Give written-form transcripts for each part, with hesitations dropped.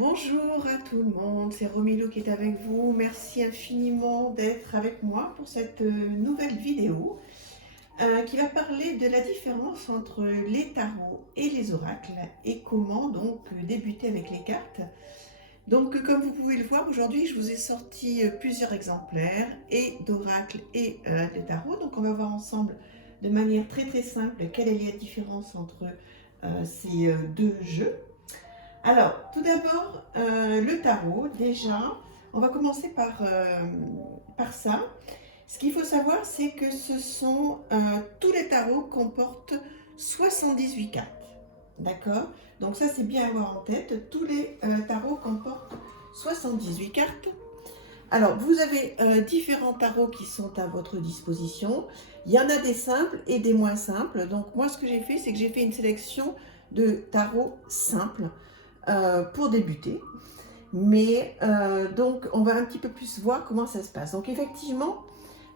Bonjour à tout le monde, c'est Romilou qui est avec vous. Merci infiniment d'être avec moi pour cette nouvelle vidéo qui va parler de la différence entre les tarots et les oracles et comment donc débuter avec les cartes. Donc comme vous pouvez le voir, aujourd'hui je vous ai sorti plusieurs exemplaires et d'oracles et de tarots. Donc on va voir ensemble de manière très simple quelle est la différence entre ces deux jeux. Alors, tout d'abord, le tarot, déjà, on va commencer par ça. Ce qu'il faut savoir, c'est que tous les tarots comportent 78 cartes. D'accord? Donc ça, c'est bien à avoir en tête. Tous les tarots comportent 78 cartes. Alors, vous avez différents tarots qui sont à votre disposition. Il y en a des simples et des moins simples. Donc, moi, ce que j'ai fait, c'est que j'ai fait une sélection de tarots simples pour débuter. Mais donc, on va un petit peu plus voir comment ça se passe. Donc, effectivement,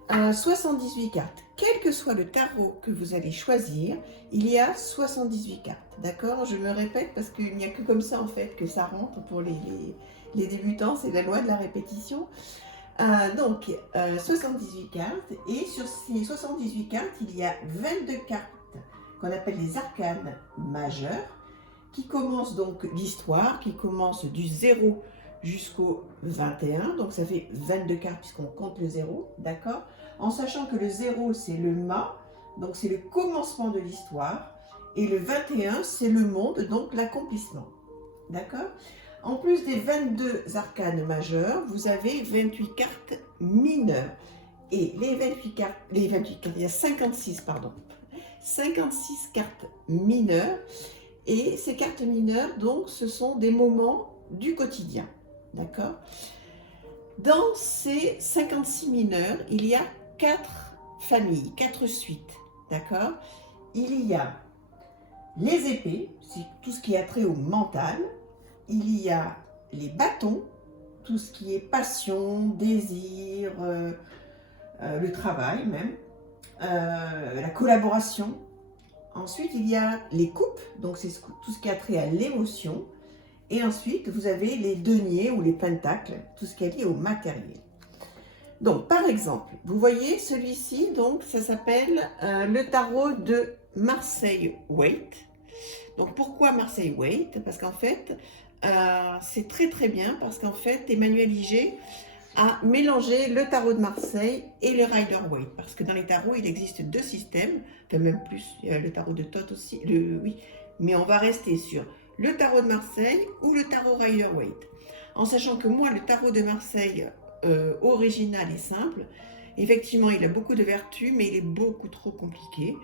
78 cartes. Quel que soit le tarot que vous allez choisir, il y a 78 cartes. D'accord? Je me répète parce qu'il n'y a que comme ça, en fait, que ça rentre pour les débutants. C'est la loi de la répétition. Donc, 78 cartes. Et sur ces 78 cartes, il y a 22 cartes qu'on appelle les arcanes majeures, qui commence donc l'histoire, qui commence du 0 jusqu'au 21, donc ça fait 22 cartes puisqu'on compte le 0, d'accord? En sachant que le 0 c'est le mât, donc c'est le commencement de l'histoire, et le 21 c'est le monde, donc l'accomplissement, d'accord? En plus des 22 arcanes majeures, vous avez 28 cartes mineures, et les 28 cartes, il y a 56, pardon, 56 cartes mineures. Et ces cartes mineures, donc, ce sont des moments du quotidien. D'accord? Dans ces 56 mineurs, il y a 4 familles, 4 suites. D'accord? Il y a les épées, c'est tout ce qui a trait au mental. Il y a les bâtons, tout ce qui est passion, désir, le travail même, la collaboration. Ensuite, il y a les coupes, donc c'est tout ce qui a trait à l'émotion. Et ensuite, vous avez les deniers ou les pentacles, tout ce qui est lié au matériel. Donc, par exemple, vous voyez celui-ci, donc ça s'appelle le tarot de Marseille Waite. Donc, pourquoi Marseille Waite? Parce qu'en fait, c'est très bien, parce qu'en fait, Emmanuel Iger a mélangé le tarot de Marseille et le Rider-Waite, parce que dans les tarots, il existe deux systèmes, enfin même plus, il y a le tarot de Thoth aussi, oui, mais on va rester sur le tarot de Marseille ou le tarot Rider-Waite. En sachant que moi, le tarot de Marseille original et simple, effectivement, il a beaucoup de vertus, mais il est beaucoup trop compliqué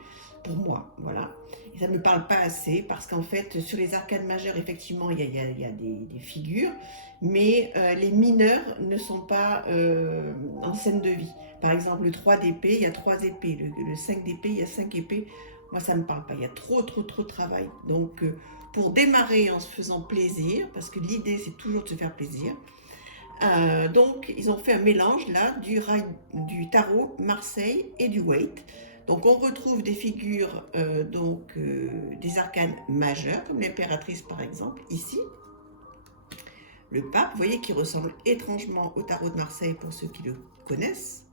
pour moi, voilà. Et ça ne me parle pas assez, parce qu'en fait, sur les arcades majeures, effectivement, il y a des figures, mais les mineurs ne sont pas en scène de vie. Par exemple, le 3 d'épée, il y a 3 épées. Le 5 d'épée, il y a 5 épées. Moi, ça ne me parle pas. Il y a trop de travail. Donc, pour démarrer en se faisant plaisir, parce que l'idée, c'est toujours de se faire plaisir, donc, ils ont fait un mélange, là, du tarot Marseille et du Waite. Donc, on retrouve des figures, des arcanes majeures, comme l'impératrice, par exemple, ici. Le pape, vous voyez, qui ressemble étrangement au tarot de Marseille pour ceux qui le connaissent.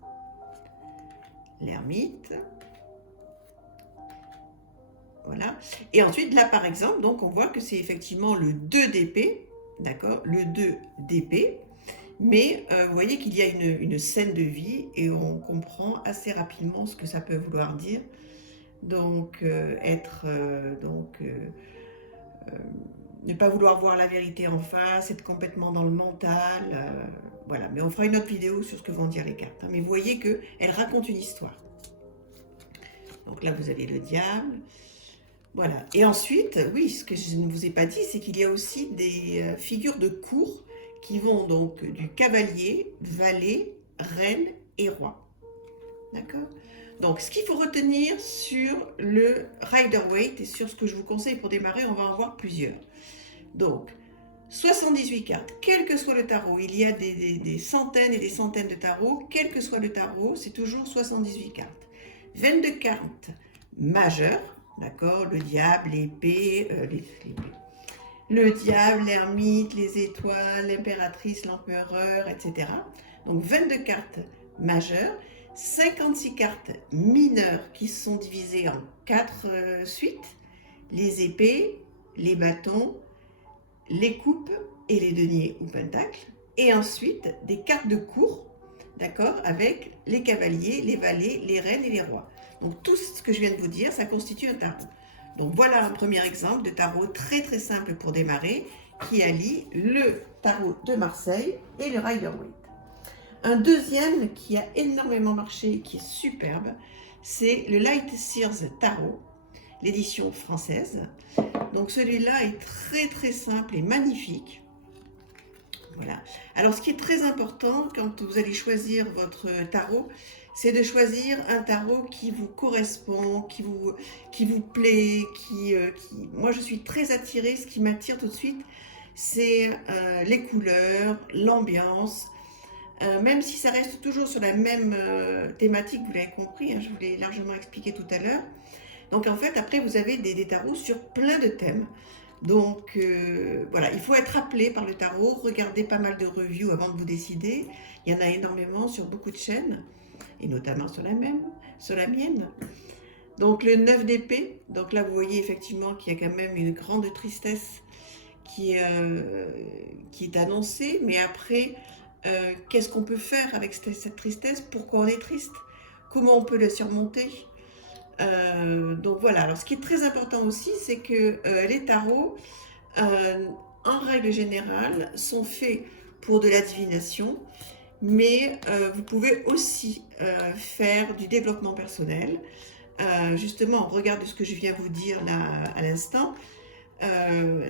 L'ermite. Voilà. Et ensuite, là, par exemple, donc on voit que c'est effectivement le 2 d'épée. D'accord? Le 2 d'épée. Mais vous voyez qu'il y a une scène de vie et on comprend assez rapidement ce que ça peut vouloir dire. Donc, ne pas vouloir voir la vérité en face, être complètement dans le mental, voilà. Mais on fera une autre vidéo sur ce que vont dire les cartes. Mais vous voyez qu'elles racontent une histoire. Donc là, vous avez le diable. Voilà. Et ensuite, oui, ce que je ne vous ai pas dit, c'est qu'il y a aussi des figures de cour qui vont donc du cavalier, valet, reine et roi. D'accord? Donc, ce qu'il faut retenir sur le Rider-Waite et sur ce que je vous conseille pour démarrer, on va en voir plusieurs. Donc, 78 cartes, quel que soit le tarot, il y a des centaines et des centaines de tarots, quel que soit le tarot, c'est toujours 78 cartes. 22 cartes majeures, d'accord, le diable, l'épée, le diable, l'ermite, les étoiles, l'impératrice, l'empereur, etc. Donc 22 cartes majeures, 56 cartes mineures qui sont divisées en 4 suites, les épées, les bâtons, les coupes et les deniers ou pentacles, et ensuite des cartes de cour, d'accord, avec les cavaliers, les valets, les reines et les rois. Donc tout ce que je viens de vous dire, ça constitue un tarot. Donc voilà un premier exemple de tarot très très simple pour démarrer, qui allie le tarot de Marseille et le Rider-Waite. Un deuxième qui a énormément marché, qui est superbe, c'est le Light Sears Tarot, l'édition française. Donc celui-là est très très simple et magnifique. Voilà. Alors ce qui est très important quand vous allez choisir votre tarot, c'est de choisir un tarot qui vous correspond, qui vous plaît, Moi je suis très attirée, ce qui m'attire tout de suite, c'est les couleurs, l'ambiance, même si ça reste toujours sur la même thématique, vous l'avez compris, hein, je vous l'ai largement expliqué tout à l'heure. Donc en fait, après, vous avez des tarots sur plein de thèmes. Donc voilà, il faut être appelé par le tarot, regarder pas mal de reviews avant de vous décider. Il y en a énormément sur beaucoup de chaînes, et notamment sur la mienne. Donc le 9 d'épée, donc là vous voyez effectivement qu'il y a quand même une grande tristesse qui est annoncée, mais après, qu'est-ce qu'on peut faire avec cette tristesse? Pourquoi on est triste? Comment on peut la surmonter? Donc voilà, alors ce qui est très important aussi, c'est que les tarots, en règle générale, sont faits pour de la divination, mais vous pouvez aussi faire du développement personnel. Justement, on regarde ce que je viens vous dire là à l'instant.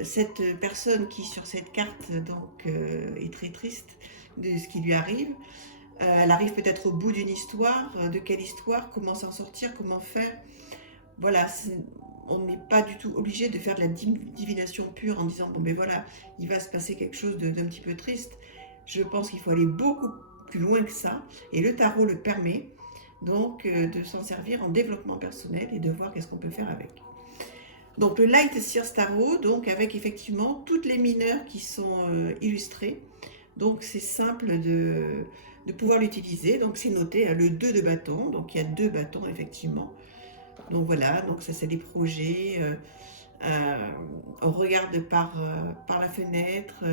Cette personne qui sur cette carte donc est très triste de ce qui lui arrive. Elle arrive peut-être au bout d'une histoire. De quelle histoire? Comment s'en sortir? Comment faire? Voilà, on n'est pas du tout obligé de faire de la divination pure en disant bon ben voilà, il va se passer quelque chose d'un petit peu triste. Je pense qu'il faut aller beaucoup plus loin que ça, et le tarot le permet, donc de s'en servir en développement personnel et de voir qu'est-ce qu'on peut faire avec. Donc le Light Sears Tarot, donc avec effectivement toutes les mineures qui sont illustrées. Donc c'est simple de pouvoir l'utiliser. Donc c'est noté le 2 de bâton, donc il y a 2 bâtons effectivement. Donc voilà, donc ça c'est des projets. On regarde par la fenêtre.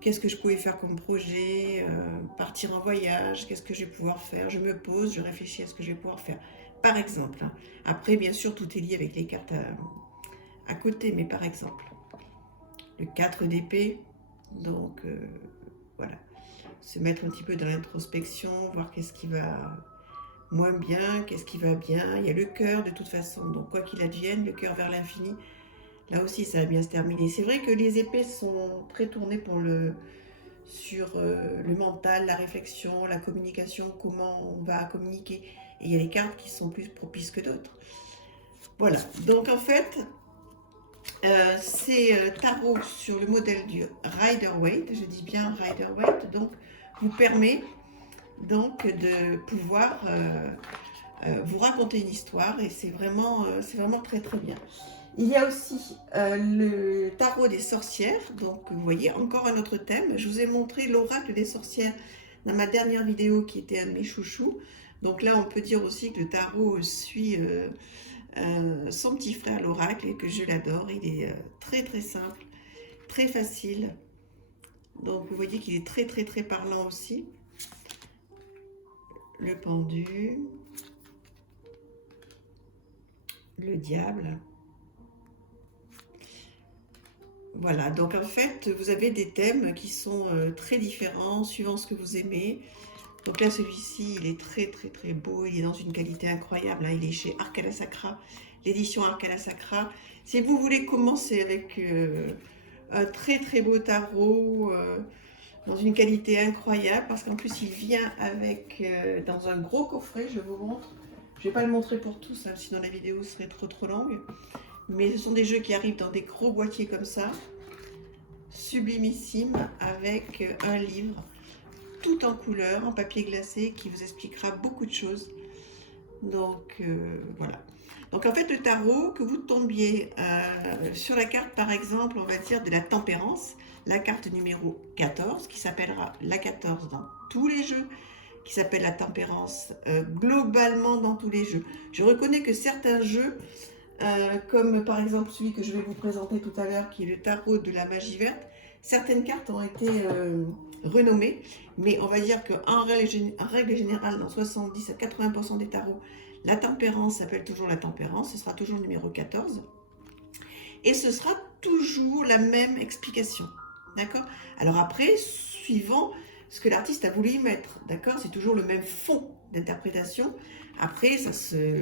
Qu'est-ce que je pouvais faire comme projet? Partir en voyage, qu'est-ce que je vais pouvoir faire? Je me pose, je réfléchis à ce que je vais pouvoir faire. Par exemple. Après, bien sûr, tout est lié avec les cartes à côté, mais par exemple, le 4 d'épée, donc voilà, se mettre un petit peu dans l'introspection, voir qu'est-ce qui va moins bien, qu'est-ce qui va bien. Il y a le cœur de toute façon, donc quoi qu'il advienne, le cœur vers l'infini, là aussi ça va bien se terminer. C'est vrai que les épées sont très tournées sur le mental, la réflexion, la communication, comment on va communiquer. Et il y a les cartes qui sont plus propices que d'autres. Voilà, donc en fait, ces tarots sur le modèle du Rider-Waite, je dis bien Rider-Waite, donc vous permet donc de pouvoir vous raconter une histoire, et c'est vraiment très très bien. Il y a aussi le tarot des sorcières, donc vous voyez encore un autre thème. Je vous ai montré l'oracle des sorcières dans ma dernière vidéo qui était un de mes chouchous. Donc là on peut dire aussi que le tarot suit son petit frère l'oracle et que je l'adore. Il est très très simple, très facile. Donc vous voyez qu'il est très très très parlant aussi. Le pendu, le diable. Voilà, donc en fait, vous avez des thèmes qui sont très différents suivant ce que vous aimez. Donc là, celui-ci, il est très très très beau, il est dans une qualité incroyable, hein. Il est chez Arcana Sacra, l'édition Arcana Sacra. Si vous voulez commencer avec un très très beau tarot, dans une qualité incroyable, parce qu'en plus il vient avec, dans un gros coffret, je vous montre. Je ne vais pas le montrer pour tous, hein, sinon la vidéo serait trop longue. Mais ce sont des jeux qui arrivent dans des gros boîtiers comme ça, sublimissime, avec un livre tout en couleur, en papier glacé, qui vous expliquera beaucoup de choses. Donc voilà. Donc en fait, le tarot, que vous tombiez sur la carte, par exemple, on va dire de la tempérance, la carte numéro 14, qui s'appellera la 14 dans tous les jeux, qui s'appelle la tempérance globalement dans tous les jeux. Je reconnais que certains jeux, comme par exemple celui que je vais vous présenter tout à l'heure, qui est le tarot de la magie verte, certaines cartes ont été renommées, mais on va dire qu'en règle générale, dans 70 à 80% des tarots, la tempérance s'appelle toujours la tempérance, ce sera toujours le numéro 14, et ce sera toujours la même explication, d'accord? Alors après, suivant ce que l'artiste a voulu y mettre, d'accord? C'est toujours le même fond d'interprétation. Après,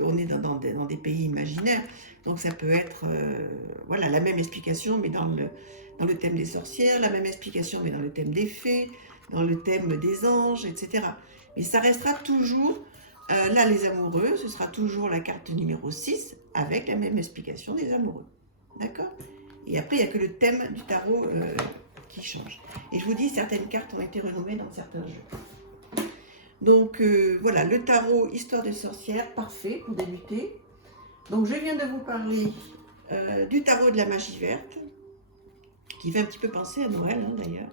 on est dans des pays imaginaires, donc ça peut être voilà, la même explication, mais dans le thème des sorcières, la même explication, mais dans le thème des fées, dans le thème des anges, etc. Mais ça restera toujours, là, les amoureux, ce sera toujours la carte numéro 6, avec la même explication des amoureux. D'accord? Et après, il n'y a que le thème du tarot qui change. Et je vous dis, certaines cartes ont été renommées dans certains jeux. Donc voilà, le tarot Histoire de sorcière, parfait pour débuter. Donc je viens de vous parler du tarot de la magie verte, qui fait un petit peu penser à Noël hein, d'ailleurs,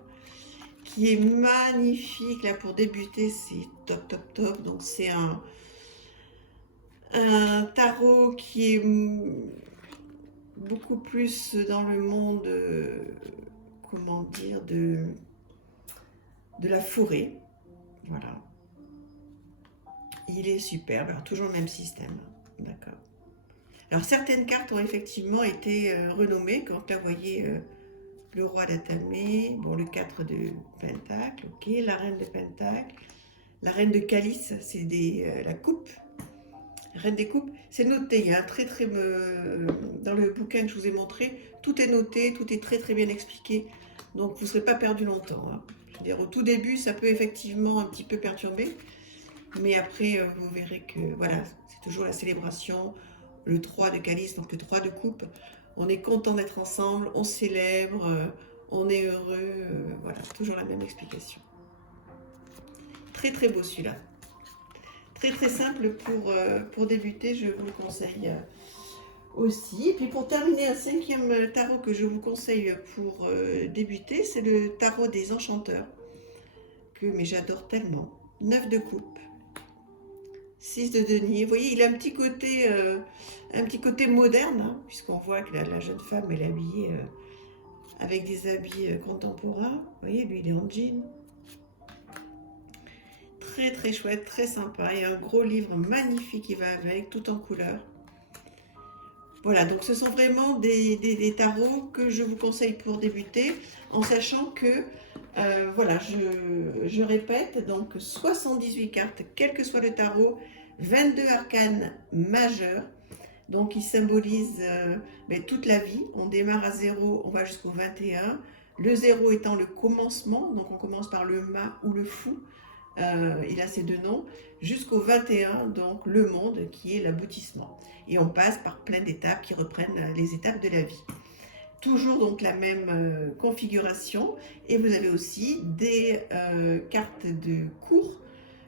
qui est magnifique là pour débuter, c'est top top top. Donc c'est un tarot qui est beaucoup plus dans le monde, comment dire, de la forêt. Voilà. Il est superbe. Alors, toujours le même système. D'accord. Alors, certaines cartes ont effectivement été renommées. Quand là, vous voyez le roi d'Atamé, bon, le 4 de Pentacle, ok, la reine de Pentacle, la reine de Calice, c'est la coupe. Reine des coupes, c'est noté, il y a un très dans le bouquin que je vous ai montré, tout est noté, tout est très bien expliqué, donc vous ne serez pas perdu longtemps. Hein. Je veux dire, au tout début, ça peut effectivement un petit peu perturber, mais après, vous verrez que voilà, c'est toujours la célébration, le 3 de calice, donc le 3 de coupe, on est content d'être ensemble, on célèbre, on est heureux, voilà, toujours la même explication. Très beau celui-là. Très simple pour débuter, je vous le conseille aussi. Et puis pour terminer, un 5e tarot que je vous conseille pour débuter, c'est le tarot des enchanteurs, mais j'adore tellement. 9 de coupe, 6 de denier. Vous voyez, il a un petit côté moderne, hein, puisqu'on voit que la jeune femme, elle est habillée avec des habits contemporains. Vous voyez, lui, il est en jean. Très chouette, très sympa. Il y a un gros livre magnifique qui va avec, tout en couleur. Voilà, donc ce sont vraiment des tarots que je vous conseille pour débuter, en sachant que, voilà, je répète, donc 78 cartes, quel que soit le tarot, 22 arcanes majeurs, donc ils symbolisent toute la vie. On démarre à 0, on va jusqu'au 21. Le 0 étant le commencement, donc on commence par le mât ou le fou. Il a ces deux noms, jusqu'au 21, donc le monde qui est l'aboutissement. Et on passe par plein d'étapes qui reprennent les étapes de la vie. Toujours donc la même configuration, et vous avez aussi des cartes de cours,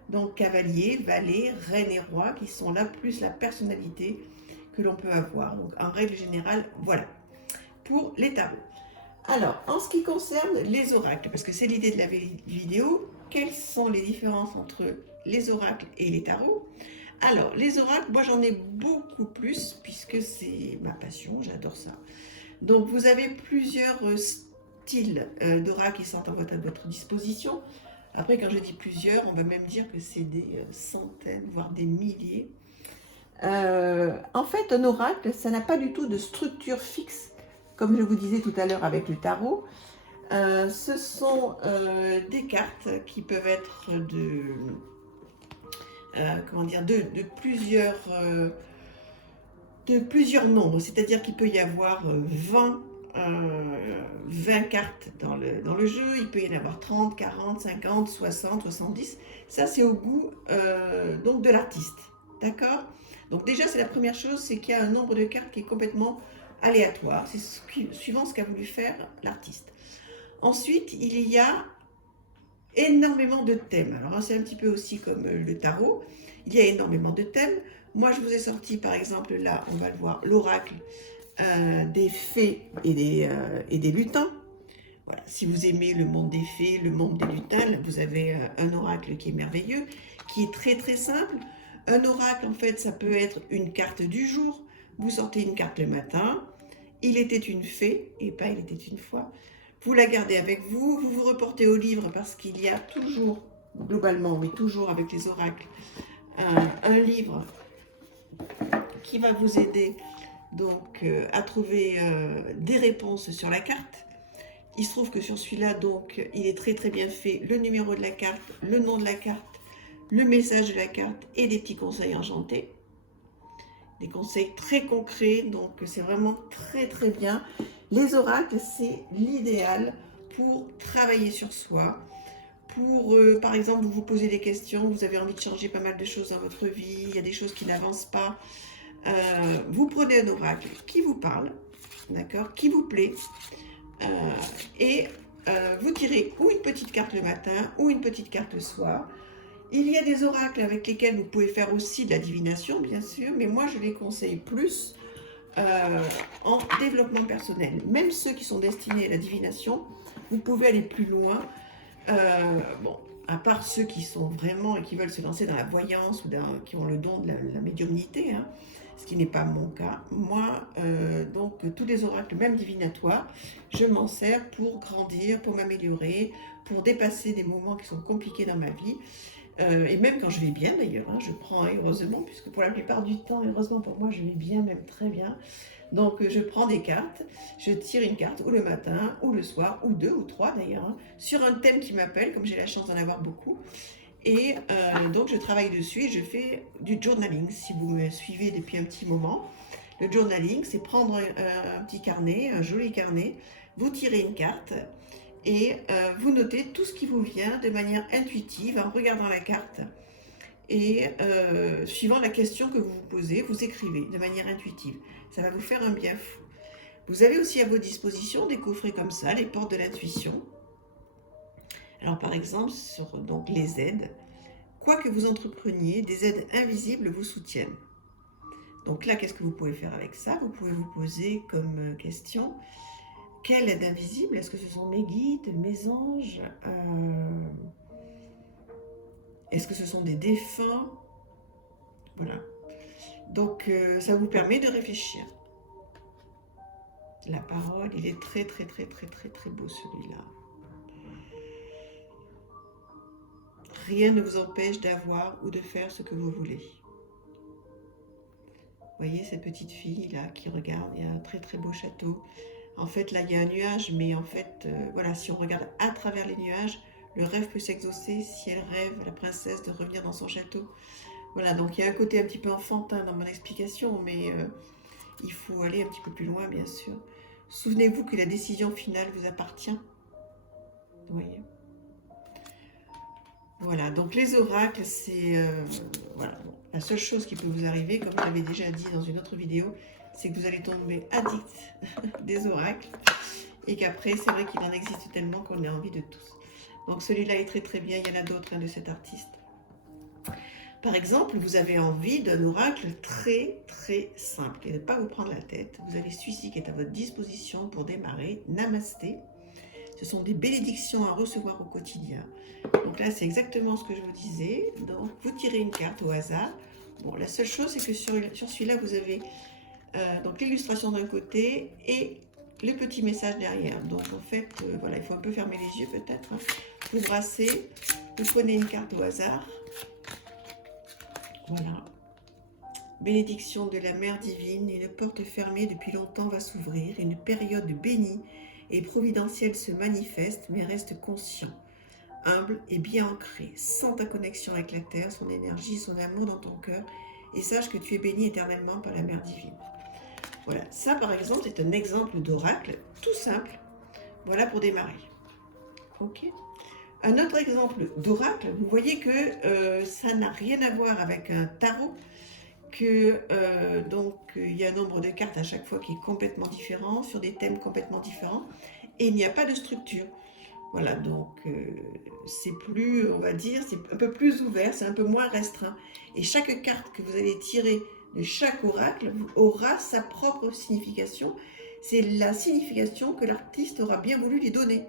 donc cavalier, valet, reine et roi, qui sont là, plus la personnalité que l'on peut avoir. Donc en règle générale, voilà, pour les tarots. Alors, en ce qui concerne les oracles, parce que c'est l'idée de la vidéo, quelles sont les différences entre les oracles et les tarots? Alors, les oracles, moi j'en ai beaucoup plus, puisque c'est ma passion, j'adore ça. Donc, vous avez plusieurs styles d'oracles qui sont à votre disposition. Après, quand je dis plusieurs, on peut même dire que c'est des centaines, voire des milliers. En fait, un oracle, ça n'a pas du tout de structure fixe, comme je vous disais tout à l'heure avec le tarot. Ce sont des cartes qui peuvent être de plusieurs nombres, c'est-à-dire qu'il peut y avoir 20 cartes dans le jeu, il peut y en avoir 30, 40, 50, 60, 70. Ça, c'est au goût donc de l'artiste. D'accord? Donc déjà, c'est la première chose, c'est qu'il y a un nombre de cartes qui est complètement aléatoire. C'est suivant ce qu'a voulu faire l'artiste. Ensuite, il y a énormément de thèmes. Alors, c'est un petit peu aussi comme le tarot. Il y a énormément de thèmes. Moi, je vous ai sorti, par exemple, là, on va le voir, l'oracle des fées et des lutins. Voilà. Si vous aimez le monde des fées, le monde des lutins, là, vous avez un oracle qui est merveilleux, qui est très très simple. Un oracle, en fait, ça peut être une carte du jour. Vous sortez une carte le matin. Il était une fée, et pas il était une fois. Vous la gardez avec vous, vous vous reportez au livre parce qu'il y a toujours, globalement, mais toujours avec les oracles, un livre qui va vous aider donc à trouver des réponses sur la carte. Il se trouve que sur celui-là, donc, il est très très bien fait. Le numéro de la carte, le nom de la carte, le message de la carte et des petits conseils enchantés. Des conseils très concrets, donc c'est vraiment très très bien. Les oracles, c'est l'idéal pour travailler sur soi. Pour, par exemple, vous vous posez des questions, vous avez envie de changer pas mal de choses dans votre vie, il y a des choses qui n'avancent pas. Vous prenez un oracle qui vous parle, d'accord, qui vous plaît, et vous tirez ou une petite carte le matin ou une petite carte le soir. Il y a des oracles avec lesquels vous pouvez faire aussi de la divination, bien sûr, mais moi je les conseille plus en développement personnel. Même ceux qui sont destinés à la divination, vous pouvez aller plus loin. Bon, à part ceux qui sont vraiment et qui veulent se lancer dans la voyance ou qui ont le don de la médiumnité, hein, ce qui n'est pas mon cas. Moi, donc, tous les oracles, même divinatoires, je m'en sers pour grandir, pour m'améliorer, pour dépasser des moments qui sont compliqués dans ma vie. Et même quand je vais bien d'ailleurs, hein, je prends, heureusement, puisque pour la plupart du temps, heureusement pour moi, je vais bien, même très bien. Donc je prends des cartes, je tire une carte ou le matin, ou le soir, ou deux, ou trois d'ailleurs, hein, sur un thème qui m'appelle, comme j'ai la chance d'en avoir beaucoup. Et donc je travaille dessus et je fais du journaling, si vous me suivez depuis un petit moment. Le journaling, c'est prendre un petit carnet, un joli carnet, vous tirez une carte, et vous notez tout ce qui vous vient de manière intuitive en regardant la carte et suivant la question que vous vous posez, vous écrivez de manière intuitive. Ça va vous faire un bien fou. Vous avez aussi à vos dispositions des coffrets comme ça, les portes de l'intuition. Alors par exemple, sur donc, les aides, quoi que vous entrepreniez, des aides invisibles vous soutiennent. Donc là, qu'est-ce que vous pouvez faire avec ça? Vous pouvez vous poser comme question: quelle aide invisible? Est-ce que ce sont mes guides, mes anges? Est-ce que ce sont des défunts? Voilà. Donc, ça vous permet de réfléchir. La parole, il est très, très, très, très, très, très beau celui-là. Rien ne vous empêche d'avoir ou de faire ce que vous voulez. Vous voyez cette petite fille là qui regarde, il y a un très, très beau château. En fait, là, il y a un nuage, mais en fait, voilà, si on regarde à travers les nuages, le rêve peut s'exaucer si elle rêve, la princesse, de revenir dans son château. Voilà, donc il y a un côté un petit peu enfantin dans mon explication, mais il faut aller un petit peu plus loin, bien sûr. Souvenez-vous que la décision finale vous appartient. Vous voyez ? Voilà, donc les oracles, c'est... voilà, bon, la seule chose qui peut vous arriver, comme je l'avais déjà dit dans une autre vidéo, c'est que vous allez tomber addict des oracles, et qu'après, c'est vrai qu'il en existe tellement qu'on a envie de tous. Donc celui-là est très très bien, il y en a d'autres de cet artiste. Par exemple, vous avez envie d'un oracle très très simple et ne pas vous prendre la tête. Vous avez celui-ci qui est à votre disposition pour démarrer. Namasté. Ce sont des bénédictions à recevoir au quotidien. Donc là, c'est exactement ce que je vous disais. Donc, vous tirez une carte au hasard. Bon, la seule chose, c'est que sur celui-là, vous avez donc l'illustration d'un côté et le petit message derrière. Donc, en fait, voilà, il faut un peu fermer les yeux peut-être. Hein. Vous brassez, vous prenez une carte au hasard. Voilà. Bénédiction de la Mère divine, une porte fermée depuis longtemps va s'ouvrir, une période bénie et providentielle se manifeste, mais reste conscient, humble et bien ancré. Sens ta connexion avec la terre, son énergie, son amour dans ton cœur, et sache que tu es béni éternellement par la Mère divine. Voilà, ça par exemple, c'est un exemple d'oracle tout simple, voilà pour démarrer. Ok. Un autre exemple d'oracle, vous voyez que ça n'a rien à voir avec un tarot, que donc il y a un nombre de cartes à chaque fois qui est complètement différent, sur des thèmes complètement différents, et il n'y a pas de structure. Vous Voilà, donc c'est plus, on va dire, c'est un peu plus ouvert, c'est un peu moins restreint. Et chaque carte que vous allez tirer de chaque oracle aura sa propre signification. C'est la signification que l'artiste aura bien voulu lui donner.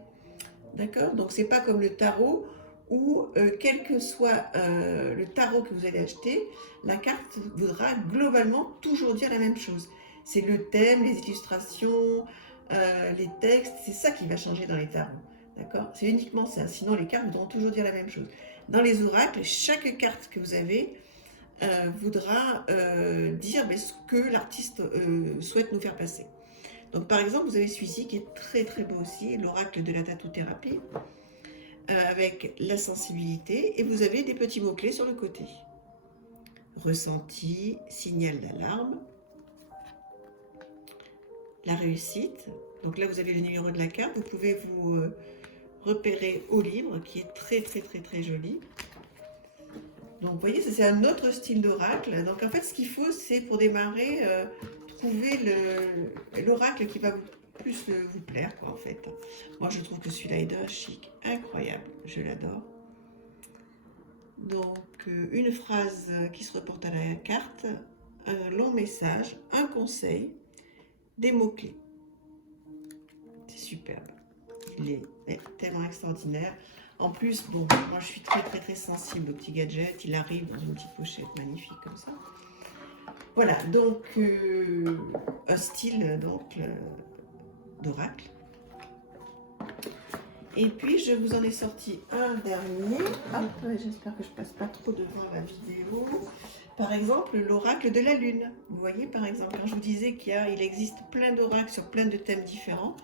D'accord? Donc c'est pas comme le tarot où quel que soit le tarot que vous allez acheter, la carte voudra globalement toujours dire la même chose. C'est le thème, les illustrations, les textes, c'est ça qui va changer dans les tarots. D'accord? C'est uniquement ça. Sinon, les cartes voudront toujours dire la même chose. Dans les oracles, chaque carte que vous avez voudra dire ce que l'artiste souhaite nous faire passer. Donc, par exemple, vous avez celui-ci qui est très très beau aussi, l'oracle de la tattoo-thérapie, avec la sensibilité, et vous avez des petits mots-clés sur le côté. Ressenti, signal d'alarme, la réussite. Donc là, vous avez le numéro de la carte. Vous pouvez vous repérer au livre, qui est très très très très joli. Donc vous voyez, c'est un autre style d'oracle. Donc en fait, ce qu'il faut, c'est pour démarrer, trouver l'oracle qui va plus vous plaire, quoi, en fait. Moi, je trouve que celui-là est d'un chic incroyable. Je l'adore. Donc, une phrase qui se reporte à la carte, un long message, un conseil, des mots-clés. C'est superbe. Il est tellement extraordinaire. En plus, bon, moi je suis très très très sensible aux petits gadgets. Il arrive dans une petite pochette magnifique comme ça. Voilà, donc un style donc d'oracle. Et puis je vous en ai sorti un dernier. Après, j'espère que je passe pas trop devant la vidéo. Par exemple, l'oracle de la lune. Vous voyez, par exemple, quand je vous disais qu'il existe plein d'oracles sur plein de thèmes différents.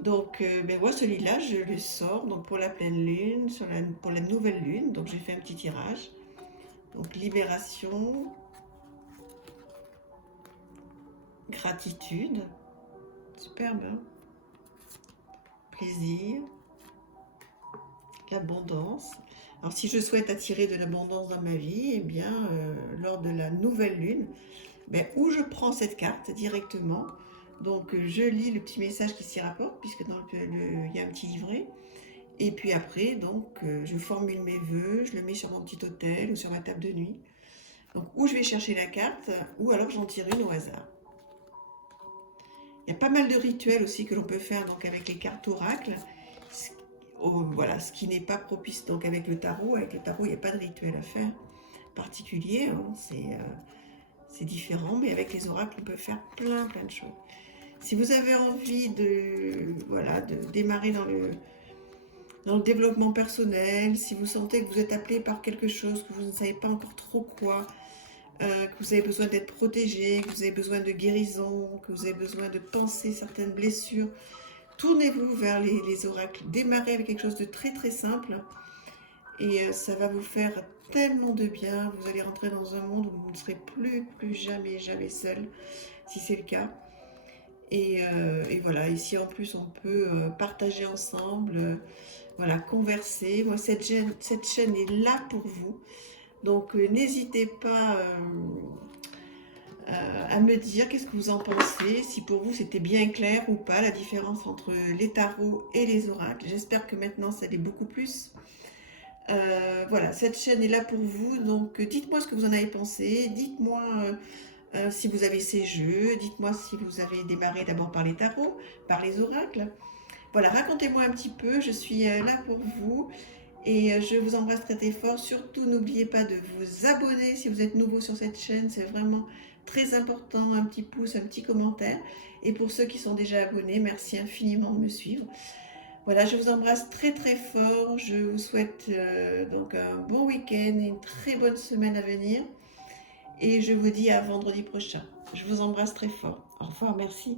Donc, moi, celui-là, je le sors donc pour la pleine lune, pour la nouvelle lune. Donc, j'ai fait un petit tirage. Donc, libération, gratitude, superbe, hein? Plaisir, l'abondance. Alors, si je souhaite attirer de l'abondance dans ma vie, eh bien, lors de la nouvelle lune, où je prends cette carte directement. Donc, je lis le petit message qui s'y rapporte, puisque il y a un petit livret. Et puis après, donc, je formule mes vœux, je le mets sur mon petit autel ou sur ma table de nuit. Donc, ou je vais chercher la carte, ou alors j'en tire une au hasard. Il y a pas mal de rituels aussi que l'on peut faire donc avec les cartes oracles. Voilà, ce qui n'est pas propice donc avec le tarot. Avec le tarot, il n'y a pas de rituel à faire particulier. Hein, c'est différent, mais avec les oracles, on peut faire plein de choses. Si vous avez envie de démarrer dans le développement personnel, si vous sentez que vous êtes appelé par quelque chose, que vous ne savez pas encore trop quoi, que vous avez besoin d'être protégé, que vous avez besoin de guérison, que vous avez besoin de penser certaines blessures, tournez-vous vers les oracles. Démarrez avec quelque chose de très très simple et ça va vous faire tellement de bien. Vous allez rentrer dans un monde où vous ne serez plus jamais seul, si c'est le cas. Et voilà, ici en plus on peut partager ensemble, voilà, converser. Moi cette chaîne est là pour vous, donc n'hésitez pas à me dire qu'est-ce que vous en pensez, si pour vous c'était bien clair ou pas la différence entre les tarots et les oracles. J'espère que maintenant ça l'est beaucoup plus. Voilà, cette chaîne est là pour vous, donc dites-moi ce que vous en avez pensé, dites-moi si vous avez ces jeux, dites-moi si vous avez démarré d'abord par les tarots, par les oracles. Voilà, racontez-moi un petit peu, je suis là pour vous et je vous embrasse très très fort. Surtout, n'oubliez pas de vous abonner si vous êtes nouveau sur cette chaîne, c'est vraiment très important, un petit pouce, un petit commentaire. Et pour ceux qui sont déjà abonnés, merci infiniment de me suivre. Voilà, je vous embrasse très très fort, je vous souhaite donc un bon week-end et une très bonne semaine à venir. Et je vous dis à vendredi prochain. Je vous embrasse très fort. Au revoir, merci.